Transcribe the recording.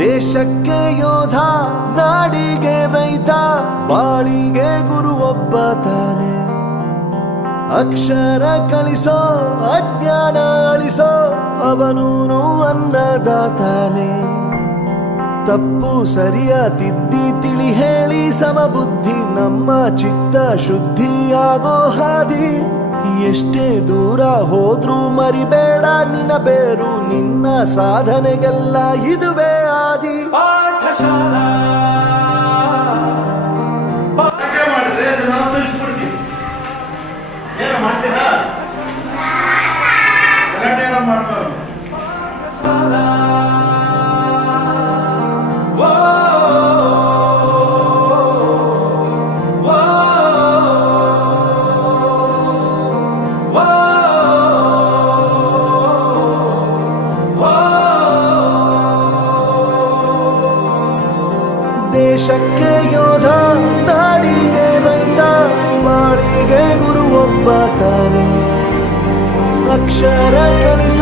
ದೇಶಕ್ಕೆ ಯೋಧ, ನಾಡಿಗೆ ರೈತ, ಬಾಳಿಗೆ ಗುರು ಒಬ್ಬ ತಾನೆ. ಅಕ್ಷರ ಕಲಿಸೋ, ಅಜ್ಞಾನ ಅಳಿಸೋ, ಅವನೂನು ಅನ್ನದಾತಾನೆ. ತಪ್ಪು ಸರಿಯ ತಿದ್ದಿ ತಿಳಿ ಹೇಳಿ ಸಮಬುದ್ಧಿ, ನಮ್ಮ ಚಿತ್ತ ಶುದ್ಧಿಯಾಗೋ ಹಾದಿ. ಎಷ್ಟೇ ದೂರ ಹೋದ್ರೂ ಮರಿಬೇಡ ನಿನ್ನ ಬೇರು, ನಿನ್ನ ಸಾಧನೆಗೆಲ್ಲ ಇದುವೇ ಆದಿ. ಪಾಠಶಾಲಾ ದೇಶಕ್ಕೆ ಯೋಧ, ನಾಡಿಗೆ ರೈತ, ಬಾಳಿಗೆ ಗುರು ಒಬ್ಬ ತಾನೆ. ಅಕ್ಷರ ಕಲಿಸ